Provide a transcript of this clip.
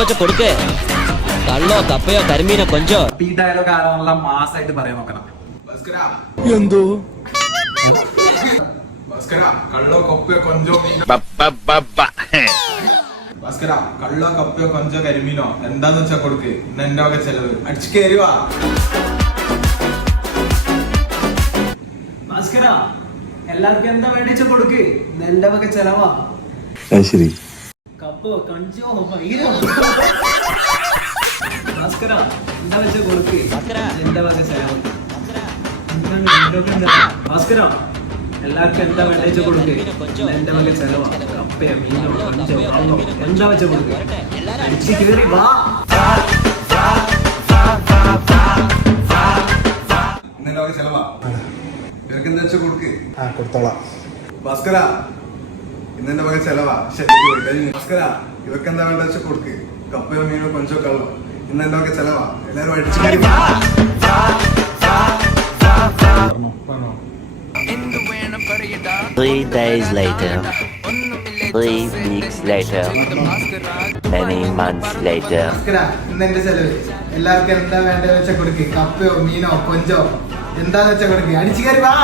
വെച്ച കൊടുക്ക്. കള്ളോ കപ്പയോ കരിമീനോ കൊഞ്ചോ. ഈ ഡയലോഗ് ആരോ നല്ല മാസായിട്ട് പറയാൻ നോക്കണം. എന്തോ? കള്ളോ കൊപ്പയോ കൊഞ്ചോ ഭാസ്കര കള്ളോ കപ്പയോ കൊഞ്ചോ കരിമീനോ? എന്താന്ന് വെച്ചാ കൊടുക്ക്. ഇന്ന് എന്റെ ഒക്കെ ചെലവ്. അടിച്ചു കയറിവാ ഭാസ്കര എല്ലാവർക്കും എന്താ മേടിച്ച കൊടുക്ക്? ഇന്ന് എന്റെ ഒക്കെ ചെലവാ. ശരി. കപ്പോ കഞ്ചോ ഭയങ്കര ഭാസ്കര എന്താ വെച്ച കൊടുക്ക്? എന്താ വക എന്താ? ഭാസ്കര എല്ലാവർക്കും എന്താ വേണ്ട കൊടുക്ക്? ഇന്ന് എന്റെ വക ചെലവാ? കപ്പയോ മീനോ കഞ്ചോ കള്ളോ എന്താ വെച്ച കൊടുക്ക്? അടിച്ച് കയറി വാ. ചെലവാ? ഇവർക്ക് എന്താ വെച്ച കൊടുക്ക്? കൊടുത്തോളാം. ഭാസ്കര ഇന്ന് എന്റെ വക ചെലവാ. ഭാസ്കര ഇവർക്ക് എന്താ വേണ്ട വെച്ചാൽ കൊടുക്ക്. കപ്പയോ മീനോ കൊഞ്ചോ കള്ളോ ഇന്ന് എന്റെ വക ചെലവാ. എല്ലാരും അടിച്ചു. Three days later, three weeks later, many months later. Bhaskara ഇന്ന് എന്റെ ചെലവ്. എല്ലാവർക്കും എന്താ വേണ്ടത് വെച്ചാ കൊടുക്ക്. കപ്പയോ മീനോ കൊഞ്ചോ എന്താന്ന് വെച്ചാ കൊടുക്ക്. അടിച്ചു കയറി വാ.